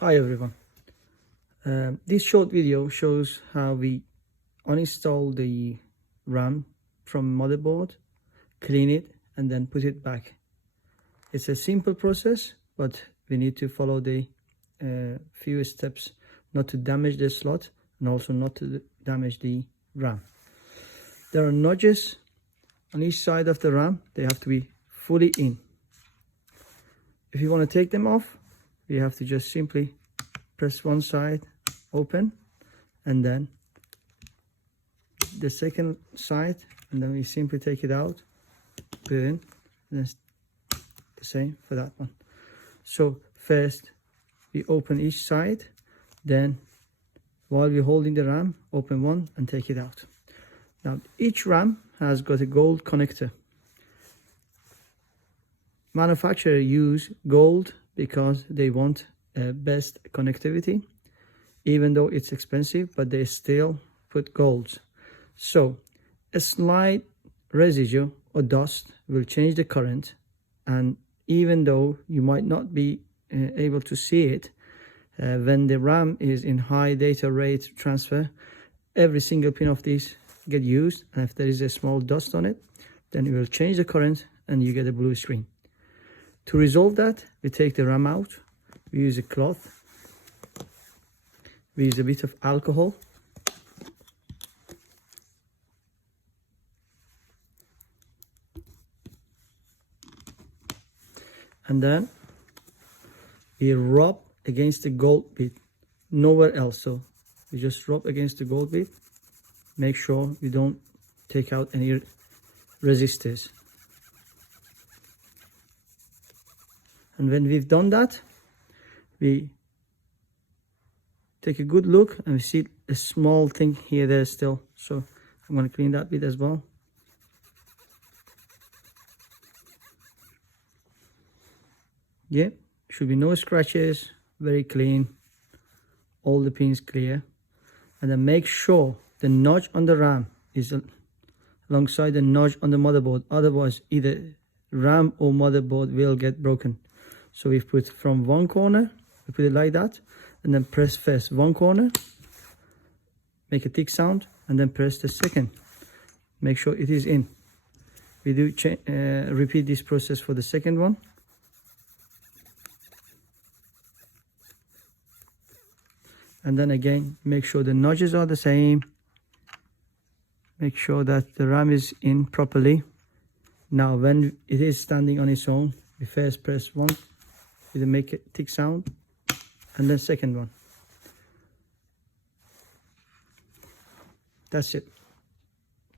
Hi everyone. This short video shows how we uninstall the RAM from motherboard, clean it, and then put it back. It's a simple process, but we need to follow the few steps not to damage the slot and also not to damage the RAM. There are notches on each side of the RAM. They have to be fully in. If you want to take them off, we have to just simply press one side open and then the second side, and then we simply take it out, put it in, and then the same for that one. So first we open each side, then while we're holding the RAM, open one and take it out. Now each RAM has got a gold connector. Manufacturer use gold because they want best connectivity, even though it's expensive, but they still put golds. So a slight residue or dust will change the current, and even though you might not be able to see it, when the RAM is in high data rate transfer, every single pin of these get used, and if there is a small dust on it, then it will change the current and you get a blue screen. To resolve that, we take the RAM out, we use a cloth, we use a bit of alcohol, and then we rub against the gold bit, nowhere else. So we just rub against the gold bit, make sure we don't take out any resistors. And when we've done that, we take a good look and we see a small thing here there still. So I'm going to clean that bit as well. Yeah, should be no scratches, very clean, all the pins clear. And then make sure the notch on the RAM is alongside the notch on the motherboard, otherwise either RAM or motherboard will get broken. So we put from one corner, we put it like that, and then press first one corner, make a tick sound, and then press the second. Make sure it is in. We do repeat this process for the second one. And then again, make sure the notches are the same. Make sure that the RAM is in properly. Now when it is standing on its own, we first press one, we make a tick sound, and then second one. That's it.